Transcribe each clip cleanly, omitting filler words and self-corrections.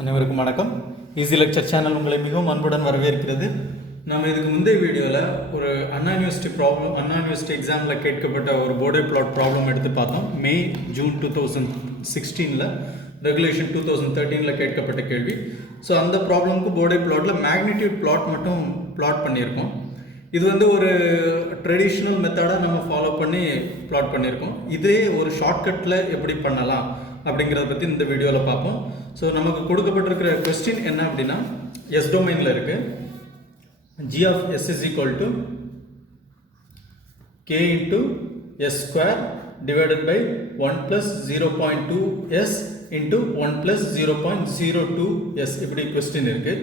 அனைவருக்கும் வணக்கம். Easy lecture channel உங்களை மிகவும் அன்புடன் வரவேற்கிறது. நம்ம இதுக்கு முந்தைய வீடியோவில் ஒரு அண்ணா யூனிவர்சிட்டி எக்ஸாமில் கேட்கப்பட்ட ஒரு போர்டே பிளாட் ப்ராப்ளம் எடுத்து பார்த்தோம். மே ஜூன் 2016 ரெகுலேஷன் 2013 கேட்கப்பட்ட கேள்வி. ஸோ அந்த ப்ராப்ளமுக்கு போர்டே பிளாட்டில் மேக்னிடியூட் பிளாட் மட்டும் பிளாட் பண்ணியிருக்கோம். இது வந்து ஒரு ட்ரெடிஷ்னல் மெத்தடாக நம்ம ஃபாலோ பண்ணி பிளாட் பண்ணியிருக்கோம். இதே ஒரு ஷார்ட்கட்டில் எப்படி பண்ணலாம் அப்படிங்கிறத பற்றி இந்த வீடியோவில் பார்ப்போம். ஸோ நமக்கு கொடுக்கப்பட்டிருக்கிற கொஸ்டின் என்ன அப்படின்னா, எஸ் டொமைனில் இருக்குது. g of s is equal to k into s square divided by 1 plus 0.2s into 1 plus 0.02s இப்படி கொஸ்டின் இருக்குது.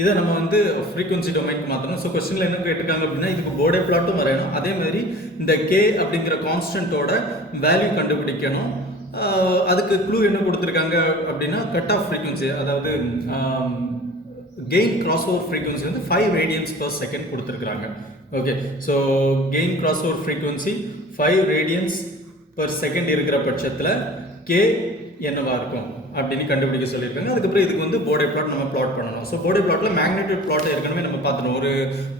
இதை நம்ம வந்து ஃப்ரீக்வன்சி டொமைனுக்கு மாற்றணும். ஸோ கொஸ்டினில் என்ன கேட்டிருக்காங்க அப்படின்னா, இதுக்கு போர்டே பிளாட்டும் வரையணும், அதே மாதிரி இந்த k அப்படிங்கிற கான்ஸ்டன்ட்டோட வேல்யூ கண்டுபிடிக்கணும். அதுக்கு க்ளூ என்ன கொடுத்துருக்காங்க அப்படின்னா, கட் ஆஃப் ஃப்ரீக்வன்சி, அதாவது கெயின் கிராஸ் ஓவர் ஃப்ரீக்வன்சி வந்து 5 radians per second கொடுத்துருக்குறாங்க. Okay, so gain cross over frequency 5 radians per second இருக்கிற பட்சத்தில் கே என்னவா இருக்கும் அப்படின்னு கண்டுபிடிக்க சொல்லியிருக்காங்க. அதுக்கப்புறம் இதுக்கு வந்து போர்டே பிளாட் நம்ம பிளாட் பண்ணணும். ஸோ போர்டே பிளாட்டில் மேக்னிடியூட் பிளாட் ஏற்கனவே நம்ம பார்த்துட்டோம், ஒரு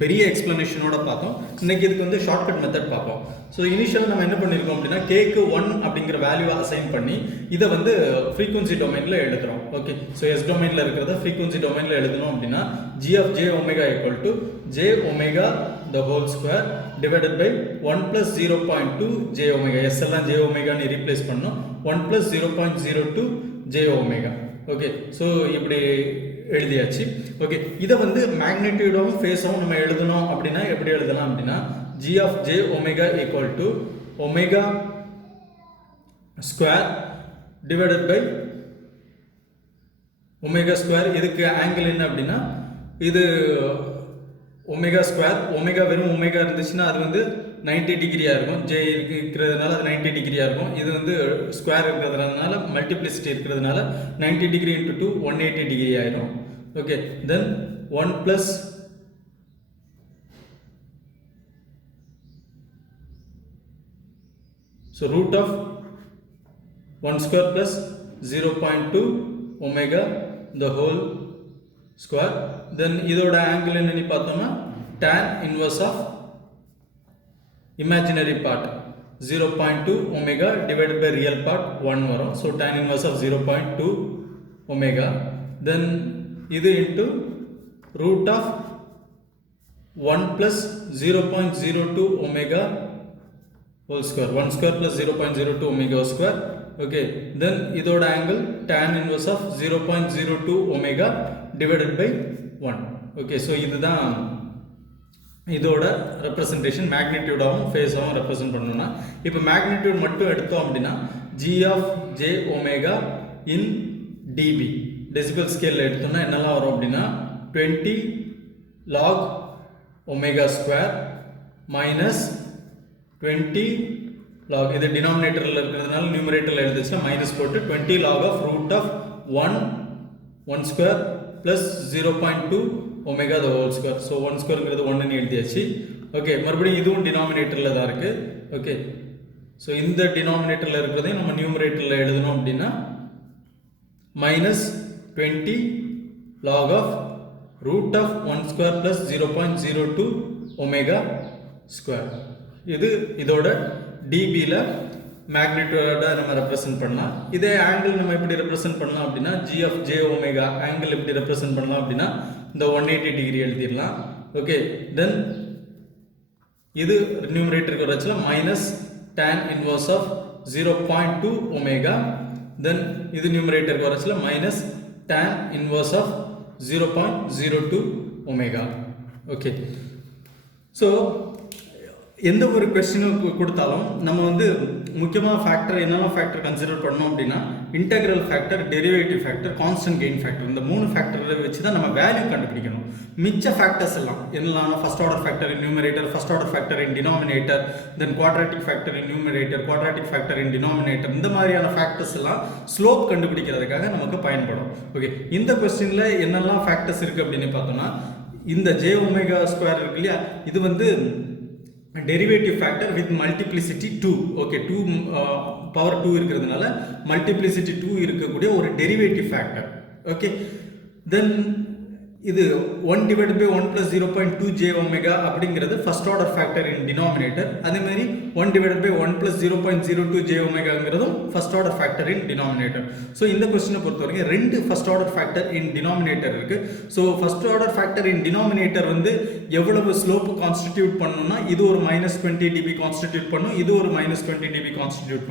பெரிய எக்ஸ்பிளனேஷனோட பார்த்தோம். இன்னைக்கு இதுக்கு வந்து ஷார்ட்கட் மெத்தட் பார்ப்போம். ஸோ இனிஷியலாக நம்ம என்ன பண்ணியிருக்கோம் அப்படின்னா, கேக்கு 1 அப்படிங்கிற வேல்யூவை அசைன் பண்ணி இதை வந்து ஃப்ரீக்வன்சி டொமைனில் எழுதுகிறோம். ஓகே, ஸோ எஸ் டொமைனில் இருக்கிறத ஃப்ரீக்வன்சி டொமைனில் எழுதணும் அப்படின்னா g of j omega equal to j omega the whole square divided by 1 plus 0.2 j omega. s எல்லாம் j omega னு ரீப்ளேஸ் பண்ணோம். 1 plus 0.02 j omega. Okay, so இப்படி எழுதியாச்சு. ஓகே, இதை வந்து மேக்னிடியூடாகவும் ஃபேஸாகவும் நம்ம எழுதணும் அப்படின்னா எப்படி எழுதலாம் அப்படின்னா, g of j omega equal to omega square divided by omega square. இதுக்கு ஆங்கிள் என்ன அப்படின்னா, இது ஒமேகா ஸ்கொயர். ஒமேகா வெறும் ஒமேகா இருந்துச்சுன்னா அது வந்து 90 டிகிரியாக இருக்கும். ஜே இருக்கிறதுனால அது 90 டிகிரியாக இருக்கும். இது வந்து ஸ்கொயர் இருக்கிறதுனால மல்டிப்ளிசிட்டி இருக்கிறதுனால 90 டிகிரி இன்ட்டு 2 180 டிகிரி ஆயிரும். Okay, then 1 plus so root of 1 square plus 0.2 omega the whole square. then இதோட ஆங்கிள் என்னன்னு பார்த்தோம்னா tan inverse of imaginary part 0.2 omega divided by real part 1 வரும். so tan inverse of 0.2 omega. then இது into root of 1 plus 0.02 omega whole square. 1 square plus 0.02 omega square. okay, then இதோட angle tan inverse of 0.02 omega divided by 1. okay, so இதுதான் இதோட representation. மேக்னிடியூடாகவும் ஃபேஸாகவும் represent பண்ணணும்னா, இப்போ magnitude மட்டும் எடுத்தோம் அப்படின்னா g of j omega in dB decibel ஸ்கேலில் எடுத்தோம்னா என்னெல்லாம் வரும் அப்படின்னா 20 log omega square minus 20 log, இது டினாமினேட்டரில் இருக்கிறதுனால நியூமரேட்டரில் எழுதுச்சுன்னா மைனஸ் போட்டு 20 log of root of 1 square plus 0.2 omega the whole square. So 1 ஸ்கொயருங்கிறது 1ன்னு எழுதியாச்சு. ஓகே, மறுபடியும் இதுவும் டினாமினேட்டரில் தான் இருக்குது. ஓகே, ஸோ இந்த டினாமினேட்டரில் இருக்கிறதையும் நம்ம நியூமரேட்டரில் எழுதணும் அப்படின்னா minus 20 log of root of 1 square plus 0.02 omega square. இது இதோட dBயில் மேக்னிடியூட நம்ம ரெப்ரசன்ட் பண்ணலாம். இதே ஆங்கிள் நம்ம எப்படி ரெப்ரசன்ட் பண்ணலாம் அப்படின்னா, g of j omega angle எப்படி ரெப்ரசன்ட் பண்ணலாம் அப்படின்னா இந்த 180 டிகிரி எழுதிடலாம். ஓகே, தென் இது நியூமரேட்டருக்கு வரச்சுல minus tan inverse of 0.2 omega. Then இது நியூமரேட்டருக்கு வரச்சுல minus tan inverse of 0.02 omega. Okay, so எந்த ஒரு கொஸ்டினும் கொடுத்தாலும் நம்ம வந்து முக்கியமாக ஃபேக்டர் என்னெல்லாம் ஃபேக்டர் கன்சிடர் பண்ணோம் அப்படின்னா, integral factor, derivative factor, constant gain factor, இந்த 3 ஃபேக்டரை வச்சு தான் நம்ம வேல்யூ கண்டுபிடிக்கணும். மிச்ச ஃபேக்டர்ஸ் எல்லாம் என்னெல்லாம், first order factor in numerator, first order factor in denominator, then quadratic factor in numerator, quadratic factor in denominator, இந்த மாதிரியான ஃபேக்டர்ஸ் எல்லாம் ஸ்லோப் கண்டுபிடிக்கிறதுக்காக நமக்கு பயன்படும். ஓகே, இந்த கொஸ்டினில் என்னெல்லாம் ஃபேக்டர்ஸ் இருக்குது அப்படின்னு பார்த்தோம்னா, இந்த j omega ஸ்கொயர் இருக்கு இல்லையா, இது வந்து derivative factor with multiplicity 2. okay, 2 power 2 இருக்கிறதுனால multiplicity 2 இருக்கக்கூடிய ஒரு derivative factor. ஓகே, தென் இது 1 divided by 1 plus 0.2 j omega அப்படிங்கிறது first order factor in denominator. அதே மாதிரி 1 divided by 1 plus 0.02 j omega-ங்கிறதும் first order factor in denominator. So இந்த கொஸ்டினை பொறுத்த வரைக்கும் ரெண்டு first order factor in denominator இருக்கு. So first order factor in denominator வந்து எவ்வளவு ஸ்லோப் கான்ஸ்டிடியூட் பண்ணணும்னா இது ஒரு -20 dB கான்ஸ்டிடியூட் பண்ணும், இது ஒரு -20 dB கான்ஸ்டிடியூட்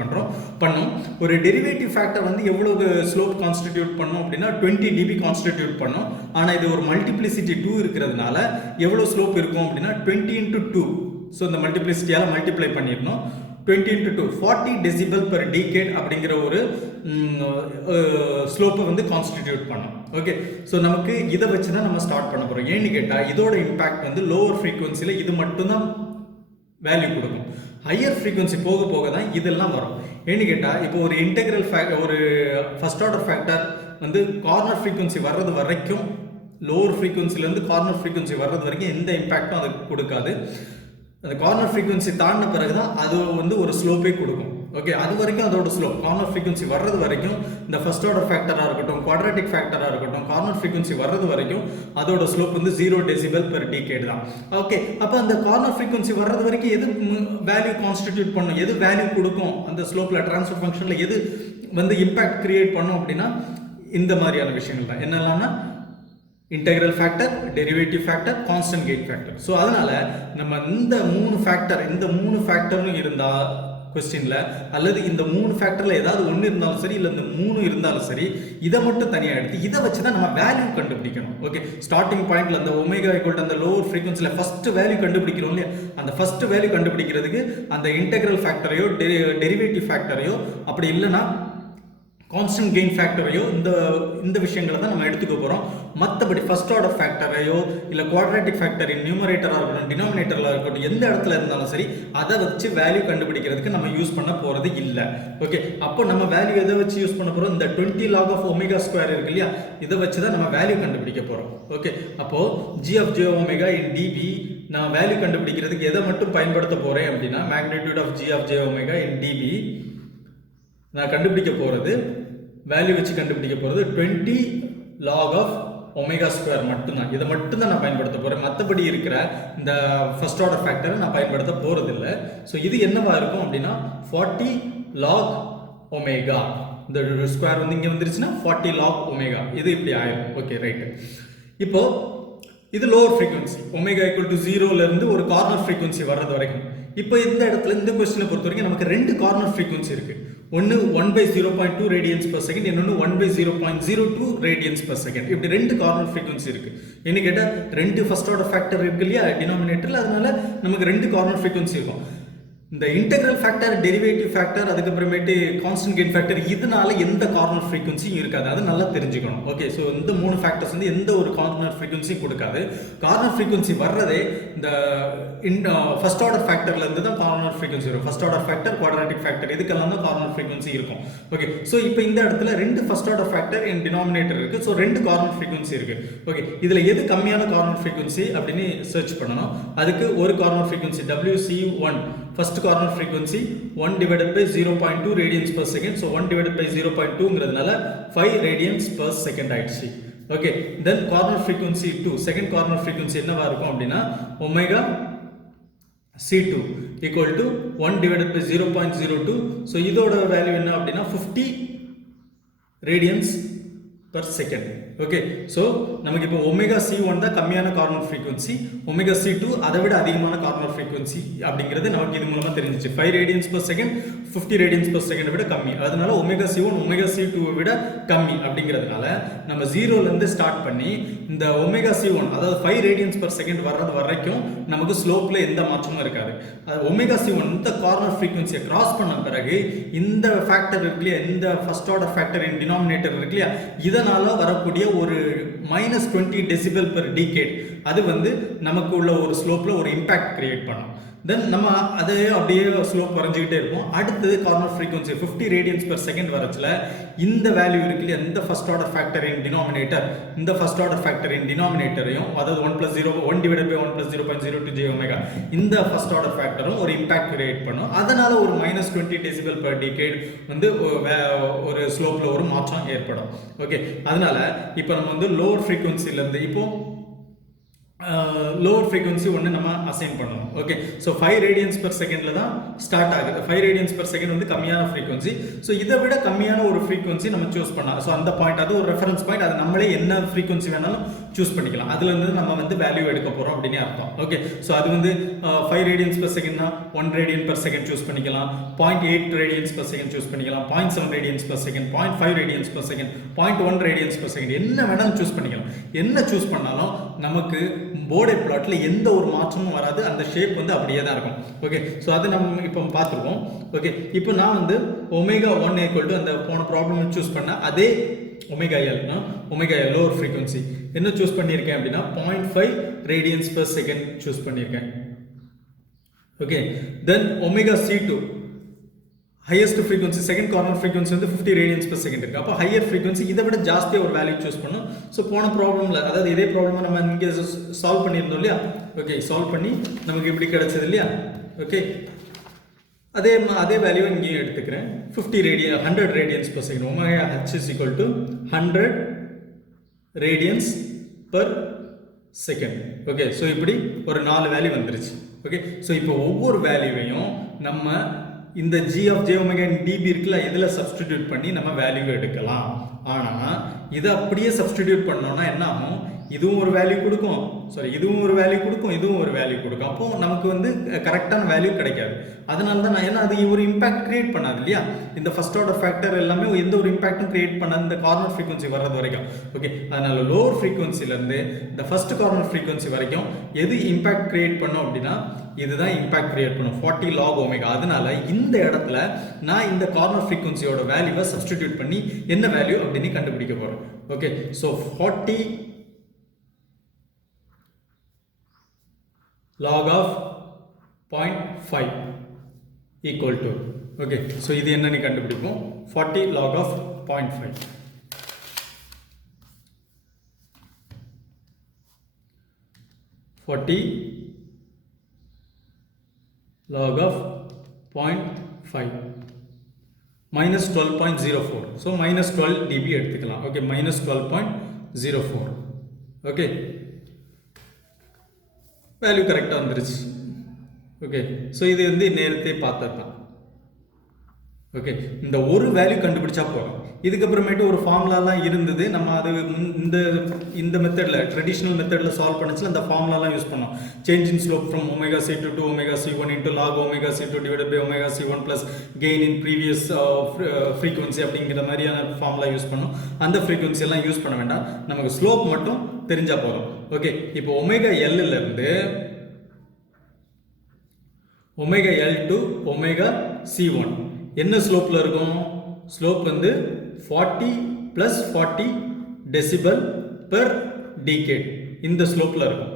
பண்ணும். ஒரு டெரிவேட்டிவ் ஃபேக்டர் வந்து எவ்வளவு ஸ்லோப் கான்ஸ்டிடியூட் பண்ணும் அப்படின்னா 20 dB கான்ஸ்டிடியூட் பண்ணும். ஆனால் இது ஒரு மல்டிப்ளிசிட்டி 2 இருக்கிறதுனால எவ்வளவு ஸ்லோப் இருக்கும் அப்படின்னா 20 into 2. ஸோ இந்த மல்டிப்ளிசிட்டியால் மல்டிப்ளை பண்ணிடணும். 20 into 2 40 decibel per decade அப்படிங்கிற ஒரு ஸ்லோப்பை வந்து கான்ஸ்டிடியூட் பண்ணும். ஓகே, ஸோ நமக்கு இதை வச்சு தான் நம்ம ஸ்டார்ட் பண்ண போகிறோம். ஏன்னு கேட்டால் இதோட இம்பாக்ட் வந்து லோவர் ஃப்ரீக்வன்சியில் இது மட்டும்தான் வேல்யூ கொடுக்கும். ஹையர் ஃப்ரீக்வன்சி போக போக தான் இதெல்லாம் வரும். ஏன்னு கேட்டால் இப்போ ஒரு இன்டெக்ரல் ஒரு ஃபர்ஸ்ட் ஆர்டர் ஃபேக்டர் வந்து கார்னர் ஃப்ரீக்வன்சி வர்றது வரைக்கும், லோவர் ஃப்ரீக்வன்சிலேருந்து கார்னர் ஃப்ரீக்வன்சி வர்றது வரைக்கும் எந்த இம்பாக்டும் அது கொடுக்காது. அந்த கார்னர் ஃப்ரீக்வன்சி தாண்டின பிறகு தான் அது வந்து ஒரு ஸ்லோப்பே கொடுக்கும். ஓகே, அது வரைக்கும் அதோட ஸ்லோப் கார்னர் ஃப்ரீக்வன்சி வர்றது வரைக்கும் இந்த ஃபர்ஸ்ட் ஆர்டர் ஃபேக்டராக இருக்கட்டும், குவாட்ராட்டிக் ஃபேக்டராக இருக்கட்டும், கார்னர் ஃப்ரீக்வன்சி வர்றது வரைக்கும் அதோட ஸ்லோப் வந்து 0 decibel per decade தான். ஓகே, அப்போ அந்த கார்னர் ஃப்ரீக்வன்சி வர்றது வரைக்கும் எது வேல்யூ கான்ஸ்டிடியூட் பண்ணும், எது வேல்யூ கொடுக்கும் அந்த ஸ்லோப்பில் ட்ரான்ஸ்ஃபர் ஃபங்க்ஷனில் எது வந்து இம்பாக்ட் கிரியேட் பண்ணும் அப்படின்னா இந்த மாதிரியான விஷயங்கள் தான். என்னெல்லாம்னா integral factor, derivative factor, constant gain factor. So அதனால நம்ம இந்த மூணு ஃபேக்டரும் இருந்தால் கொஸ்டின்ல, அல்லது இந்த 3 ஃபேக்டர்ல ஏதாவது ஒன்று இருந்தாலும் சரி, இல்லை இந்த 3 இருந்தாலும் சரி, இதை மட்டும் தனியாக எடுத்து இதை வச்சு தான் நம்ம வேல்யூ கண்டுபிடிக்கணும். ஓகே, ஸ்டார்டிங் பாயிண்ட்ல அந்த ஒமேகா ஈக்குவல் டு அந்த லோவர் ஃப்ரீக்வன்சியில் ஃபர்ஸ்ட் வேல்யூ கண்டுபிடிக்கிறோம் இல்லையா, அந்த ஃபர்ஸ்ட் வேல்யூ கண்டுபிடிக்கிறதுக்கு அந்த இன்டெக்ரல் ஃபேக்டரையோ டெரிவேட்டிவ் ஃபேக்டரையோ அப்படி இல்லைன்னா கான்ஸ்டன்ட் கெயின் ஃபேக்டரையோ இந்த விஷயங்களை தான் நம்ம எடுத்துக்க போகிறோம். மற்றபடி ஃபர்ஸ்ட் ஆர்டர் ஃபேக்டரையோ இல்லை குவாட்ராட்டிக் ஃபேக்டர் நியூமரேட்டராக இருக்கட்டும், டினாமினேட்டராக இருக்கட்டும், எந்த இடத்துல இருந்தாலும் சரி அதை வச்சு வேல்யூ கண்டுபிடிக்கிறதுக்கு நம்ம யூஸ் பண்ண போகிறது இல்லை. ஓகே, அப்போ நம்ம வேல்யூ எதை வச்சு யூஸ் பண்ண போகிறோம், இந்த 20 log of omega square இருக்கு இல்லையா, இதை வச்சு தான் நம்ம வேல்யூ கண்டுபிடிக்க போகிறோம். ஓகே, அப்போது g of j omega in dB நான் வேல்யூ கண்டுபிடிக்கிறதுக்கு எதை மட்டும் பயன்படுத்த போகிறேன் அப்படின்னா magnitude of g of j omega in dB நான் கண்டுபிடிக்க போகிறது, வேல்யூ வச்சு கண்டுபிடிக்க போகிறது 20 log of omega square மட்டும்தான். இதை மட்டும்தான் நான் பயன்படுத்த போகிறேன். மற்றபடி இருக்கிற இந்த ஃபர்ஸ்ட் ஆர்டர் ஃபேக்டரை நான் பயன்படுத்த போகிறது இல்லை. ஸோ இது என்னவா இருக்கும் அப்படின்னா 40 log omega. இந்த ஸ்கொயர் வந்து இங்கே வந்துருச்சுன்னா 40 log omega. இது இப்படி ஆயிடும். Okay, right. இப்போ இது lower frequency omega equal to 0லேருந்து ஒரு கார்னர் ஃப்ரீக்வன்சி வர்றது வரைக்கும். இப்போ இந்த இடத்துல இந்த கொஸ்டினை பொறுத்த வரைக்கும் நமக்கு ரெண்டு கார்னர் ஃப்ரீக்வன்சி இருக்குது. ஒன்று 1/0.2 ரேடியன்ஸ் பர் செகண்ட், இன்னொன்று 1/0.02 ரேடியன்ஸ் பர் செகண்ட். இப்படி ரெண்டு கார்னர் ஃப்ரீக்வன்சி இருக்குது. என்ன கேட்டால் ரெண்டு ஃபர்ஸ்ட் ஆர்டர் ஃபேக்டர் இருக்கு இல்லையா டினாமினேட்டரில், அதனால நமக்கு ரெண்டு கார்னர் ஃப்ரீக்வன்சி இருக்கும். இந்த இன்டெக்ரல் ஃபேக்டர், டெரிவேட்டிவ் ஃபேக்டர், அதுக்கப்புறமேட்டு கான்ஸ்டன்ட் கெயின் ஃபேக்டர், இதனால எந்த கார்னர் ஃப்ரீக்வன்சியும் இருக்காது. அது நல்லா தெரிஞ்சுக்கணும். ஓகே, ஸோ இந்த 3 ஃபேக்டர்ஸ் வந்து எந்த ஒரு கார்னர் ஃப்ரீக்வன்சியும் கொடுக்காது. கார்னர் ஃப்ரீக்வன்சி வர்றதே இந்த ஃபர்ஸ்ட் ஆர்டர் ஃபேக்டர்லேருந்து தான் கார்னர் ஃப்ரீக்வன்சி வரும். First order factor, quadratic factor, இதுக்கெல்லாம் தான் கார்னர் ஃப்ரீக்வன்சி இருக்கும். ஓகே, ஸோ இப்போ இந்த இடத்துல ரெண்டு ஃபர்ஸ்ட் ஆர்டர் ஃபேக்டர் என் டினாமினேட்டர் இருக்குது. ஸோ ரெண்டு கார்னர் ஃப்ரீக்வன்சி இருக்குது. ஓகே, இதில் எது கம்மியான கார்னர் ஃப்ரீக்வன்சி அப்படின்னு சர்ச் பண்ணணும். அதுக்கு ஒரு corner frequency WC1 first corner frequency 1 divided by 0.2 radians per second. So 1 divided by 0.2ங்கிறதுனால 5 radians per second ஆயிடுச்சு. Okay, then corner frequency 2 second corner frequency என்னவா இருக்கும் அப்படின்னா omega C2 equal to 1 divided by 0.02. So இதோட value என்ன அப்படின்னா 50 radians per second. Okay, so நமக்கு இப்போ ஒமேகா C1 தான் கம்மியான கார்னர் ஃப்ரீக்வன்சி, ஒமேகா C2 அதை விட அதிகமான கார்னர் ஃப்ரீக்வன்சி அப்படிங்கிறது நமக்கு இது மூலமாக தெரிஞ்சிச்சு. 5 radians per second 50 radians per second விட கம்மி. அதனால ஒமேகா C1 ஒமேகா C2 விட கம்மி அப்படிங்கிறதுனால நம்ம 0லேருந்து ஸ்டார்ட் பண்ணி இந்த ஒமேகா C1 அதாவது 5 radians per second வர்றது வரைக்கும் நமக்கு ஸ்லோப்பில் எந்த மாற்றமும் இருக்காது. ஒமேகா C1 இந்த கார்னர் ஃப்ரீக்வன்சியை கிராஸ் பண்ண பிறகு இந்த ஃபேக்டர் இருக்கு இல்லையா, இந்த first order factor in denominator இருக்கு இல்லையா, இதனால வரக்கூடிய ஒரு -20 decibel per decade அது வந்து நமக்கு உள்ள ஒரு ஸ்லோப்ல ஒரு இம்பாக்ட் கிரியேட் பண்ணும். தென் நம்ம அதே அப்படியே ஸ்லோப் வரைஞ்சிக்கிட்டே இருப்போம். அடுத்தது corner frequency 50 radians per second வரச்சுல இந்த வேல்யூ இருக்கு இல்லையா, இந்த first order factor in denominator, இந்த ஃபர்ஸ்ட் ஆர்டர் ஃபேக்டர் இன் டினாமினேட்டரையும், அதாவது 1 + 0 1 / 1 + 0.02 j ஒமேகா, இந்த ஃபர்ஸ்ட் ஆர்டர் ஃபேக்டரும் ஒரு இம்பாக்ட் கிரியேட் பண்ணும். அதனால ஒரு -20 டெசிபல் பெர் டிகேட் வந்து ஒரு ஸ்லோப்ல ஒரு மாற்றம் ஏற்படும். ஓகே, அதனால இப்போ நம்ம வந்து லோவர் ஃப்ரீக்வன்சில இருந்து இப்போ லோவர் ஃப்ரீக்வன்சி ஒன்று நம்ம அசைன் பண்ணணும். ஓகே, ஸோ 5 ரேடியன்ஸ் பெர் செகண்ட்ல தான் ஸ்டார்ட் ஆகுது. 5 ரேடியன்ஸ் பெர் செகண்ட் வந்து கம்மியான ஃப்ரீக்வன்சி. ஸோ இதை விட கம்மியான ஒரு ஃப்ரீக்வன்சி நம்ம சூஸ் பண்ணலாம். ஸோ அந்த பாயிண்ட் அது ஒரு ரெஃபரன்ஸ் பாயிண்ட், அது நம்மளே என்ன ஃப்ரீக்வன்சி வேணாலும் சூஸ் பண்ணிக்கலாம். அதுல இருந்து நம்ம வந்து வேல்யூ எடுக்க போறோம் அப்படின்னு அர்த்தம். ஓகே, ஸோ அது வந்து 5 ரேடியன்ஸ் பெர் செகண்ட்னா 1 ரேடியன் பெர் செகண்ட் சூஸ் பண்ணிக்கலாம், 0.8 ரேடியன்ஸ் பெர் செகண்ட் சூஸ் பண்ணிக்கலாம், 0.7 radians per second, 0.5 radians per second, 0.1 radians per second, என்ன வேணாலும் சூஸ் பண்ணிக்கலாம். என்ன சூஸ் பண்ணாலும் நமக்கு போர்டே பிளாட்ல எந்த ஒரு மாற்றமும் வராது, அந்த ஷேப் வந்து அப்படியே தான் இருக்கும். ஓகே, ஸோ அதை நம்ம இப்போ பார்த்துருக்கோம். ஓகே, இப்போ நான் வந்து ω1 = அந்த போன ப்ராப்ளம் சூஸ் பண்ண அதே ω_L லோவர் ஃப்ரீக்வன்சி என்ன சூஸ் பண்ணியிருக்கேன் அப்படின்னா 0.5 ரேடியன்ஸ் பெர் செகண்ட் சூஸ் பண்ணியிருக்கேன். ஓகே, தென் ω_C2 highest frequency, second corner frequency வந்து 50 ரேடியன்ஸ் பெர் செகண்ட் இருக்கு. அப்போ ஹையர் ஃப்ரீக்வன்சி இதை விட ஜாஸ்தியாக ஒரு வேல்யூ சூஸ் பண்ணும். ஸோ போன ப்ராப்ளம்ல, அதாவது இதே ப்ராப்ளம் நம்ம இங்கே சால்வ் பண்ணியிருந்தோம் இல்லையா. ஓகே, சால்வ் பண்ணி நமக்கு இப்படி கிடைச்சது இல்லையா. ஓகே, அதே வேல்யூ இங்கேயும் எடுத்துக்கிறேன். 100 radians per second, ω/h = 100 radians per second. Okay, so இப்படி ஒரு 4 வேல்யூ வந்துருச்சு. ஓகே, ஸோ இப்போ ஒவ்வொரு வேல்யூவையும் நம்ம இந்த g(j⍵) dB இருக்குல்ல, இதில் சப்ஸ்டிடியூட் பண்ணி நம்ம வேல்யூ எடுக்கலாம். ஆனால் இதை அப்படியே சப்ஸ்டிடியூட் பண்ணோம்னா என்ன ஆகும், இதுவும் ஒரு வேல்யூ கொடுக்கும், இதுவும் ஒரு வேல்யூ கொடுக்கும், இதுவும் ஒரு வேல்யூ கொடுக்கும். அப்போ நமக்கு வந்து கரெக்டான வேல்யூ கிடைக்காது. அதனால தான் நான், ஏன்னா அது ஒரு இம்பாக்ட் கிரியேட் பண்ணாது இல்லையா. இந்த ஃபர்ஸ்ட் ஆர்டர் ஃபேக்டர் எல்லாமே எந்த ஒரு இம்பாக்டும் கிரியேட் பண்ணாது இந்த கார்னர் ஃப்ரீக்வன்சி வர்றது வரைக்கும். ஓகே, அதனால லோவர் ஃப்ரீக்வன்சிலேருந்து இந்த ஃபர்ஸ்ட் கார்னர் ஃப்ரீக்வன்சி வரைக்கும் எது இம்பாக்ட் கிரியேட் பண்ணும் அப்படின்னா இதுதான் இம்பாக்ட் கிரியேட் பண்ணும், 40 log ஒமேகா. அதனால இந்த இடத்துல நான் இந்த கார்னர் ஃப்ரீக்வன்சியோட வேல்யூவை சப்ஸ்டிடியூட் பண்ணி என்ன வேல்யூ அப்படின்னு கண்டுபிடிக்க போறேன். Okay, so 40 log of 0.5 equal to, okay, so இது என்னன்னு கண்டுபிடிப்போம். 40 log of 0.5, 40 log of 0.5 minus 12.04, so minus 12 dB எடுத்துக்கலாம். Okay, minus 12.04. ஓகே, வேல்யூ கரெக்டாக வந்துருச்சு. ஓகே, ஸோ இது வந்து நேரத்தை பார்த்தது தான். ஓகே, இந்த ஒரு வேல்யூ கண்டுபிடிச்சா போதும். இதுக்கப்புறமேட்டு ஒரு ஃபார்முலாலாம் இருந்தது, நம்ம அது இந்த மெத்தடில் ட்ரெடிஷ்னல் மெத்தடில் சால்வ் பண்ணிச்சுல அந்த ஃபார்முலாலாம் யூஸ் பண்ணோம். Change in slope from ω/C2 to ω/C1 into log ω/C2 divided by ω/C1 plus gain in previous frequency அப்படிங்கிற மாதிரியான ஃபார்முலா யூஸ் பண்ணோம். அந்த ஃப்ரீக்வன்சி எல்லாம் யூஸ் பண்ண வேண்டாம், நமக்கு ஸ்லோப் மட்டும் தெரிஞ்சா போதும். ஓகே, இப்போ ω_L இருந்து ω_L to ω/C1 என்ன ஸ்லோப்ல இருக்கும், ஸ்லோப் வந்து 40 + 40 டெசிபல் பெர் டிகேட் இந்த ஸ்லோப்ல இருக்கும்.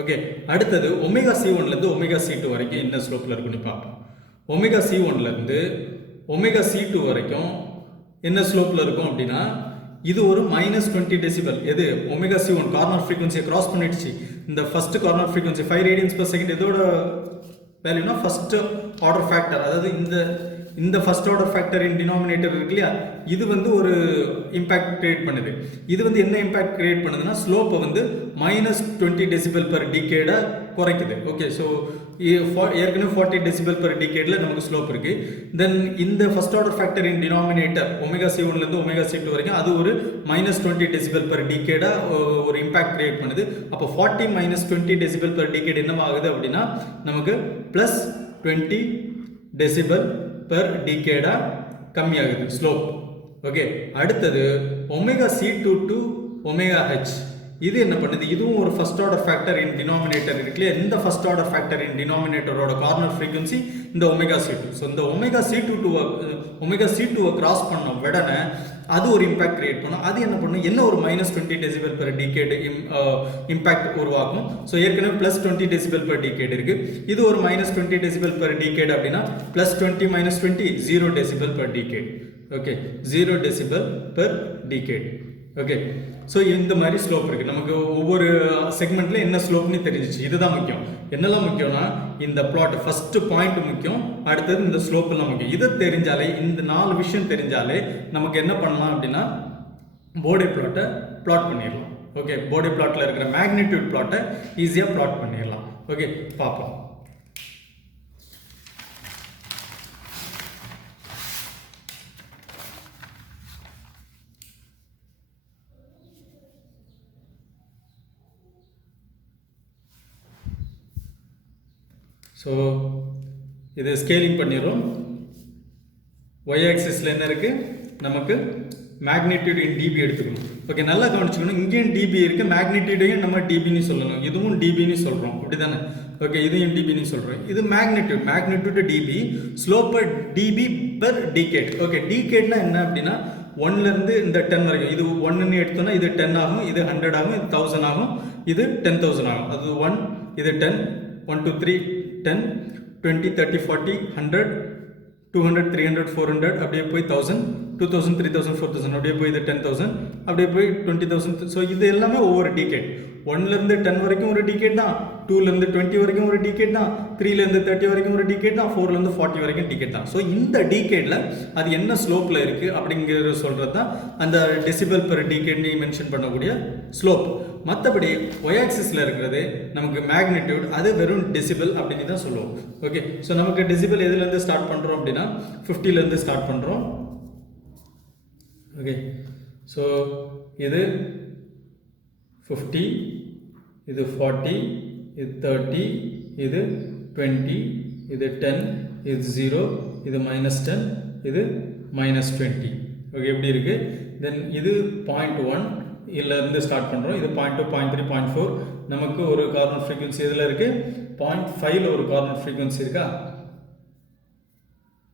ஓகே, அடுத்தது ω/C1 இருந்து ω/C2 வரைக்கும் என்ன ஸ்லோப்ல இருக்குன்னு பார்ப்போம். ω/C1 இருந்து ω/C2 வரைக்கும் என்ன ஸ்லோப்ல இருக்கும் அப்படின்னா இது ஒரு -20 டெசிபல். எது, ω/C1 கார்னர் ஃப்ரீக்வன்சியை கிராஸ் பண்ணிடுச்சு. இந்த first corner frequency 5 radians per second இதோட வேல்யூனா ஃபர்ஸ்ட் ஆர்டர் ஃபேக்டர், அதாவது இந்த first order factor in denominator இருக்கு இல்லையா, இது வந்து ஒரு இம்பாக்ட் கிரியேட் பண்ணுது. இது வந்து என்ன இம்பாக்ட் கிரியேட் பண்ணுதுன்னா ஸ்லோப்பை வந்து -20 டெசிபல் பெர் டிகேடா குறைக்குது. ஓகே, ஸோ ஏற்கனவே 40 டெசிபல் பெர் டிகேட்ல நமக்கு ஸ்லோப் இருக்கு. தென் இந்த first order factor in denominator ω/C1 இருந்து ω/C2 வரைக்கும் அது ஒரு -20 டெசிபல் பெர் டிகேடா ஒரு இம்பாக்ட் கிரியேட் பண்ணுது. அப்போ 40 - 20 டெசிபல் பெர் டிகேட் என்ன ஆகுது அப்படின்னா நமக்கு +20 டெசிபல் பெர் டிகேடா கம்மியாகுது ஸ்லோப். ஓகே, அடுத்தது ω/C2 to ω/h இது என்ன பண்ணுது, இதுவும் ஒரு first order factor in denominator இருக்குல்ல, இந்த ஃபர்ஸ்ட் ஆர்டர் ஃபேக்டர் இன் டினாமினேட்டரோட கார்னர் ஃப்ரீக்வன்சி இந்த ω/C2. ஸோ இந்த ω/C2 கிராஸ் பண்ண உடனே அது ஒரு இம்பாக்ட் கிரியேட் பண்ணும். அது என்ன பண்ணும், என்ன ஒரு -20 டெசிபல் பெர் டிகேட் இம்பாக்ட் உருவாக்கும். ஸோ ஏற்கனவே +20 டெசிபல் பெர் டிகேட் இருக்கு. இது ஒரு -20 டெசிபல் பெர் டிகேட் அப்படின்னா +20 -20 0 decibel per decade. Okay, 0 decibel per decade. Okay, so இந்த மாதிரி ஸ்லோப் இருக்குது. நமக்கு ஒவ்வொரு செக்மெண்ட்டில் என்ன ஸ்லோப்னு தெரிஞ்சிச்சு. இதுதான் முக்கியம். என்னெல்லாம் முக்கியம்னா இந்த பிளாட் ஃபஸ்ட்டு பாயிண்ட் முக்கியம், அடுத்தது இந்த ஸ்லோப்பெல்லாம் முக்கியம். இதை தெரிஞ்சாலே, இந்த 4 விஷயம் தெரிஞ்சாலே நமக்கு என்ன பண்ணலாம் அப்படின்னா போர்டே பிளாட்டை பிளாட் பண்ணிடலாம். ஓகே, போர்டே பிளாட்டில் இருக்கிற மேக்னிடியூட் பிளாட்டை ஈஸியாக பிளாட் பண்ணிடலாம். ஓகே, பார்ப்போம். ஸோ இது ஸ்கேலிங் பண்ணிடுறோம். ஒய் ஆக்சிஸில் என்ன இருக்குது, நமக்கு மேக்னிடியூட் இன் டிபி எடுத்துக்கணும். ஓகே, நல்லா கவனிச்சுக்கணும். இங்கேயும் டிபி இருக்குது, மேக்னிடியூடையும் நம்ம டிபின்னு சொல்லணும். இதுவும் டிபின்னு சொல்கிறோம், அப்படி தானே? ஓகே, இதையும் டிபின்னு சொல்கிறோம். இது மேக்னிடியூட் டிபி, ஸ்லோப்பர் டிபி பெர் டிகேட். ஓகே, டிகேட்னா என்ன அப்படின்னா 1லேருந்து இந்த 10 வரைக்கும். இது 1ன்னு எடுத்தோன்னா இது 10 ஆகும், இது 100 ஆகும், இது 1000 ஆகும், இது 10,000 ஆகும். அது 1, இது 10, 1 2 3 10 20 30 40 100 200 300 400 அப்படியே போய் 1000 2000 3000 4000 அப்படியே போய் இது 10,000 அப்படியே போய் 20,000. ஸோ இது எல்லாமே ஒவ்வொரு டிகேட். 1லேருந்து 10 வரைக்கும் ஒரு டிகேட் தான், 2லேருந்து 20 வரைக்கும் ஒரு டிகேட் தான், 3லேருந்து 30 வரைக்கும் ஒரு டிகேட் தான், 4லேருந்து 40 வரைக்கும் டிகேட் தான். ஸோ இந்த டிகேட்டில் அது என்ன ஸ்லோப்பில் இருக்குது அப்படிங்கிற சொல்கிறது தான் அந்த டெசிபல் பெர் டிகேட்னு மென்ஷன் பண்ணக்கூடிய ஸ்லோப். மற்றபடி ஒய் ஆக்சிஸில் இருக்கிறது நமக்கு மேக்னிடியூட், அது வெறும் டெசிபல் அப்படின்னு தான் சொல்லுவோம். ஓகே, ஸோ நமக்கு டெசிபல் எதுலேருந்து ஸ்டார்ட் பண்ணுறோம் அப்படின்னா 50லேருந்து ஸ்டார்ட் பண்ணுறோம். ஓகே, ஸோ இது 50, இது 40, இது 30, இது 20, இது 10, இது 0, இது -10, இது -20. ஓகே, எப்படி இருக்குது? தென் இது 0.1 இருந்து ஸ்டார்ட் பண்ணுறோம். இது 0.2 0.3 0.4. நமக்கு ஒரு கார்னர் ஃப்ரீக்வன்சி இதில் இருக்குது. 0.5ல் ஒரு கார்னர் ஃப்ரீக்வன்சி இருக்கா?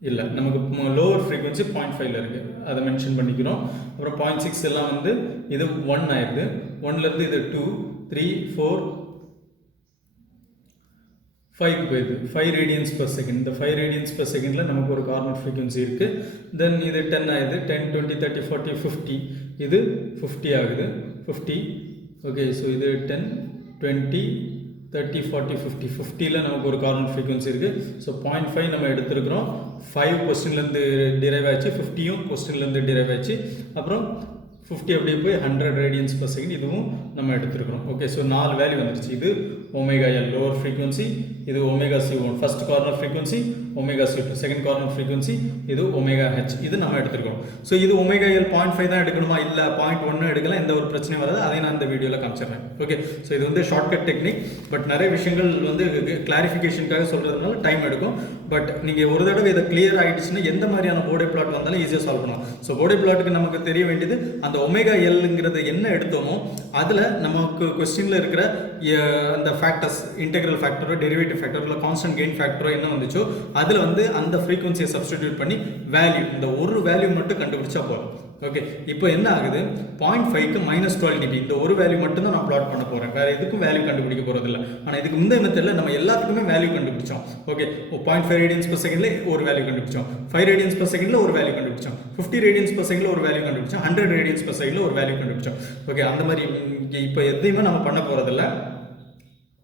இல்லை, நமக்கு லோவர் ஃப்ரீக்வன்சி 0.5ல் இருக்குது, அதை மென்ஷன் பண்ணிக்கிறோம். அப்புறம் 0.6 எல்லாம் வந்து இது 1 ஆயிடுது. 1லேருந்து இது 2 3 4 5க்கு போயிடுது. 5 ரேடியன்ஸ் பர் செகண்ட். இந்த 5 ரேடியன்ஸ் பர் செகண்டில் நமக்கு ஒரு கார்னர் ஃப்ரீக்வன்சி இருக்குது. தென் இது 10 ஆகுது. 10 20 30 40 50. இது 50 ஆகுது. 50. ஓகே, ஸோ இது 10 20 30 40 50. 50ல் நமக்கு ஒரு கார்னர் ஃப்ரீக்வன்சி இருக்குது. ஸோ 0.5 நம்ம எடுத்துருக்கிறோம். 5 கொஸ்டின்லேருந்து டிரைவ் ஆச்சு, 50யும் கொஸ்டின்லேருந்து டிரைவ் ஆச்சு. அப்புறம் 50 அப்படியே போய் 100 ரேடியன்ஸ் பர் செகண்ட், இதுவும் நம்ம எடுத்துருக்கிறோம். ஓகே, ஸோ 4 வேல்யூ வந்துருச்சு. இது ஒமேகா எல் லோவர் ஃப்ரீக்வன்சி, இது omega C1 first corner frequency, omega C2 second corner frequency, இது ஒமேகா H, இது நம்ம எடுத்துருக்கோம். ஸோ இது ஒமேகா எல் 0.5 தான் எடுக்கணுமா? இல்லை, 0.1 எடுக்கலாம், எந்த ஒரு பிரச்சனையும் வராது. அதை நான் இந்த வீடியோவில் காமிச்சிடுறேன். ஓகே, ஸோ இது வந்து ஷார்ட்கட் டெக்னிக். பட் நிறைய விஷயங்கள் வந்து கிளாரிஃபிகேஷனுக்காக சொல்கிறதுனால டைம் எடுக்கும். பட் நீங்கள் ஒரு தடவை இதை கிளியர் ஆகிடுச்சுன்னா எந்த மாதிரியான போர்டே பிளாட் வந்தாலும் ஈஸியாக சால்வ் பண்ணலாம். ஸோ போர்டே பிளாட்டுக்கு நமக்கு தெரிய வேண்டியது அந்த ஒமேகா எல்ங்கிறது என்ன எடுத்தோமோ அதில் நமக்கு கொஸ்டினில் இருக்கிற அந்த ஃபேக்டர்ஸ், இன்டெக்ரல் ஃபேக்டரோ டெரிவேட்டிவ் ஃபேக்டரோ இல்லை கான்ஸ்டன்ட் கெயின் ஃபேக்டரோ என்ன வந்துச்சோ அதில் வந்து அந்த ஃப்ரீக்வன்சியை சப்ஸ்டிடியூட் பண்ணி வேல்யூ, இந்த ஒரு வேல்யூ மட்டும் கண்டுபிடிச்சா போதும். ஓகே, இப்போ என்ன ஆகுது? 0.5க்கு -12 dB இந்த ஒரு வேல்யூ மட்டும் தான் நான் பிளாட் பண்ண போகிறேன். வேறு எதுக்கும் வேல்யூ கண்டுபிடிக்க போகிறது இல்லை. ஆனால் இதுக்கு முந்தைய மெத்தடில் நம்ம எல்லாத்துக்குமே வேல்யூ கண்டுபிடிச்சோம். ஓகே, 0.5 ரேடியன்ஸ் பர் செகண்ட்ல ஒரு வேல்யூ கண்டுபிடிச்சோம், 5 ரேடியன்ஸ் பர் செகண்ட்ல ஒரு வேல்யூ கண்டுபிடிச்சோம், 50 ரேடியன்ஸ் பர் செகண்ட்ல ஒரு வேல்யூ கண்டுபிடிச்சோம், 100 ரேடியன்ஸ் பர் செகண்ட்ல ஒரு வேல்யூ கண்டுபிடிச்சோம். ஓகே, அந்த மாதிரி இப்போ எதையுமே நம்ம பண்ண போகிறதில்ல.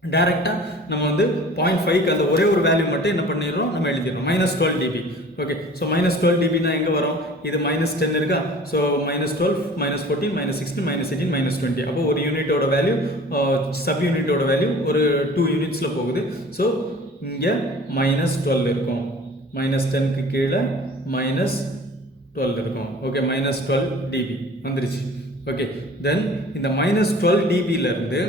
டைரெக்டாக நம்ம வந்து 0.5க்கு அந்த ஒரே ஒரு வேல்யூ மட்டும் என்ன பண்ணிடுறோம், நம்ம எழுதிடுறோம் -12 dB. ஓகே, ஸோ -12 dBனா எங்கே வரும்? இது -10 இருக்கா? ஸோ -12 -14 -16 -18 -20. அப்போ ஒரு யூனிட்டோட வேல்யூ சப் யூனிட்டோட வேல்யூ ஒரு 2 யூனிட்ஸில் போகுது. ஸோ இங்கே -12 இருக்கும். -10க்கு கீழே -12 இருக்கும். ஓகே, -12 dB வந்துருச்சு. ஓகே, தென் இந்த -12 dBலேருந்து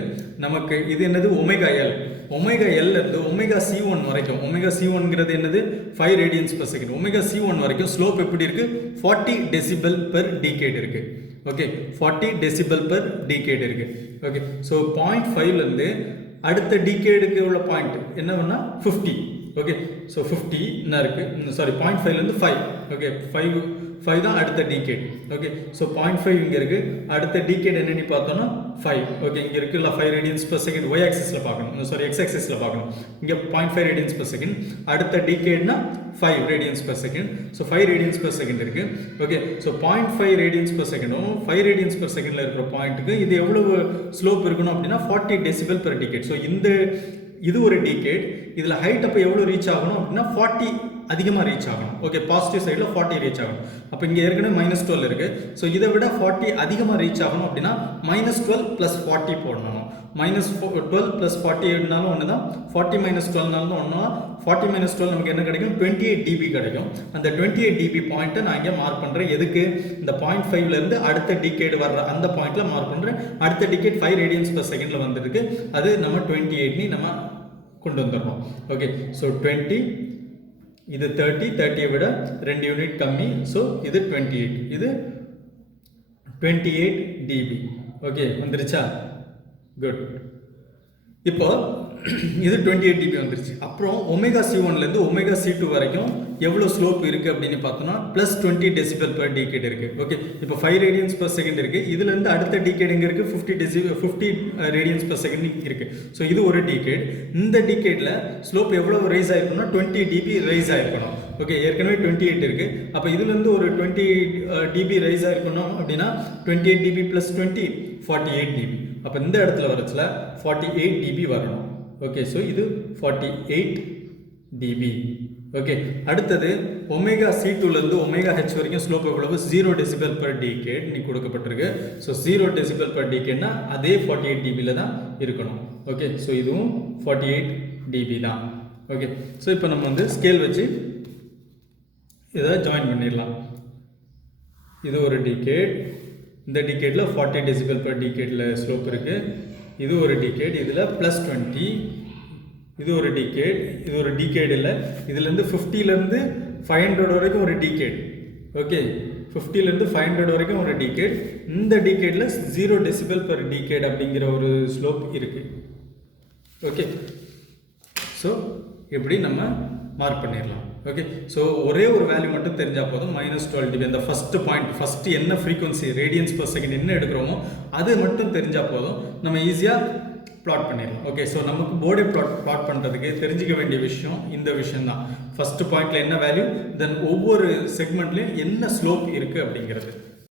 நமக்கு இது என்னது? Omega L. ஒமேகா எல்லேருந்து ஒமேகா C1 வரைக்கும். ஒமேகா C1ங்கிறது என்னது? 5 radians per second. Omega C1 வரைக்கும் ஸ்லோப் எப்படி இருக்குது? 40 டெசிபல் பெர் டிகேட் இருக்குது. ஓகே, 40 டெசிபல் பெர் டிகேட் இருக்குது. ஓகே, ஸோ 0.5லேருந்து அடுத்த டிகேடுக்கு உள்ள பாயிண்ட் என்ன பண்ணா 50. ஓகே, ஸோ 50 என்ன இருக்குது? சாரி, 0.5லேருந்து 5. ஓகே, 5 தான் அடுத்த டீகேட். ஓகே, ஸோ 0.5 இங்கே இருக்குது. அடுத்த டீகேட் என்னென்னு பார்த்தோன்னா 5. ஓகே, இங்கே இருக்குல்ல 5 ரேடியன்ஸ் per செகண்ட் ஒய் ஆக்சிஸில் பார்க்கணும், சாரி எக்ஸ் ஆக்சிஸில் பார்க்கணும். இங்கே 0.5 ரேடியன்ஸ் per செகண்ட். அடுத்த டீகேட்னா 5 radians per second. So 5 radians per second இருக்குது. ஓகே, ஸோ 0.5 ரேடியன்ஸ் per செகண்டும் 5 ரேடியன்ஸ் per செகண்டில் இருக்கிற பாயிண்ட்டுக்கு இது எவ்வளவு ஸ்லோப் இருக்கணும் அப்படின்னா 40 டெசிபல் per டீகேட். ஸோ இது ஒரு டீகேட். இதில் ஹைட் அப்போ எவ்வளோ ரீச் ஆகணும் அப்படின்னா 40 அதிகமாக ரீச் ஆகணும். ஓகே, பாசிட்டிவ் சைடில் 40 ரீச் ஆகணும். அப்போ இங்கே ஏற்கனவே -12 இருக்குது. ஸோ இதை விட 40 அதிகமாக ரீச் ஆகணும் அப்படின்னா -12 + 40 போடணும். -12 + 40 இருந்தாலும் ஒன்று தான், 40 - 12 ஒன்று தான். 40 - 12 நமக்கு என்ன கிடைக்கும்? 28 dB கிடைக்கும். அந்த 28 dB பாயிண்ட்டை நான் இங்கே மார்க் பண்ணுறேன். எதுக்கு? இந்த 0.5லேருந்து அடுத்த டீகேடு வர்ற அந்த பாயிண்ட்டில் மார்க் பண்ணுறேன். அடுத்த டீகேட் 5 ரேடியன்ஸ் per செகண்டில் வந்துருக்கு. அது நம்ம 28 நம்ம கொண்டு வந்துடணும். ஓகே, ஸோ 20, இது 30 விட 2 யூனிட் கம்மி. ஸோ இது 28, இது 28 dB. ஓகே, வந்துருச்சா? குட். இப்போ இது 28 dB வந்துருச்சு. அப்புறம் ஒமேகா C1லேருந்து ஒமேகா C2 வரைக்கும் எவ்வளோ ஸ்லோப் இருக்குது அப்படின்னு பார்த்தோன்னா +20 டெசிபல் per டீகேட் இருக்குது. ஓகே, இப்போ 5 ரேடியன்ஸ் per செகண்ட் இருக்குது. இதுலேருந்து அடுத்த டீகேட் எங்கே இருக்குது? 50 ரேடியன்ஸ் per செகண்ட் இருக்குது. ஸோ இது ஒரு டீகேட். இந்த டீகேட்டில் ஸ்லோப் எவ்வளோ ரைஸ் ஆகிருக்கணும்? 20 dB ரைஸ் ஆகிருக்கணும். ஓகே, ஏற்கனவே 28 இருக்குது. அப்போ இதுலேருந்து ஒரு 20 dB ரைஸ் ஆகிருக்கணும் அப்படின்னா 28 dB + 20 48 dB. அப்போ இந்த இடத்துல வரச்சுல 48 dB வரணும். ஓகே, ஸோ இது 48 dB. ஓகே, அடுத்தது ஒமேகா C2லேருந்து ஒமேகா H வரைக்கும் ஸ்லோப் எவ்வளவு? 0 டெசிபல் per டீகேட் நீ கொடுக்கப்பட்டிருக்கு. ஸோ 0 டெசிபல் per டீகேட்னா அதே 48 dBயில் தான் இருக்கணும். ஓகே, ஸோ இதுவும் 48 dB தான். ஓகே, ஸோ இப்போ நம்ம வந்து ஸ்கேல் வச்சு இதை ஜாயின் பண்ணிடலாம். இது ஒரு டீகேட். இந்த டீகேட்டில் 40 டெசிபல் per டீகேட்டில் ஸ்லோப் இருக்குது. இது ஒரு டீகேட். இதில் +20. இது ஒரு டீகேட். இது ஒரு டீகேட் இல்லை. இதுலேருந்து 50லேருந்து 500 வரைக்கும் ஒரு டீகேட். ஓகே, 50லேருந்து 500 வரைக்கும் ஒரு டீகேட். இந்த டீகேட்டில் 0 டெசிபல் per டீகேட் அப்படிங்கிற ஒரு ஸ்லோப் இருக்குது. ஓகே, ஸோ இப்படி நம்ம மார்க் பண்ணிடலாம். ஓகே, ஸோ ஒரே ஒரு வேல்யூ மட்டும் தெரிஞ்சால் போதும். -12 dB அந்த ஃபஸ்ட்டு பாயிண்ட், ஃபஸ்ட்டு என்ன ஃப்ரீக்வன்சி ரேடியன்ஸ் per செகண்ட் என்ன எடுக்கிறோமோ அது மட்டும் தெரிஞ்சால் போதும், நம்ம ஈஸியாக பிளாட் பண்ணிடலாம். ஓகே, ஸோ நமக்கு போர்டை பிளாட் பண்ணுறதுக்கு தெரிஞ்சிக்க வேண்டிய விஷயம் இந்த விஷயம் தான். ஃபஸ்ட்டு பாயிண்டில் என்ன வேல்யூ, தென் ஒவ்வொரு செக்மெண்ட்லேயும் என்ன ஸ்லோப் இருக்குது அப்படிங்கிறது.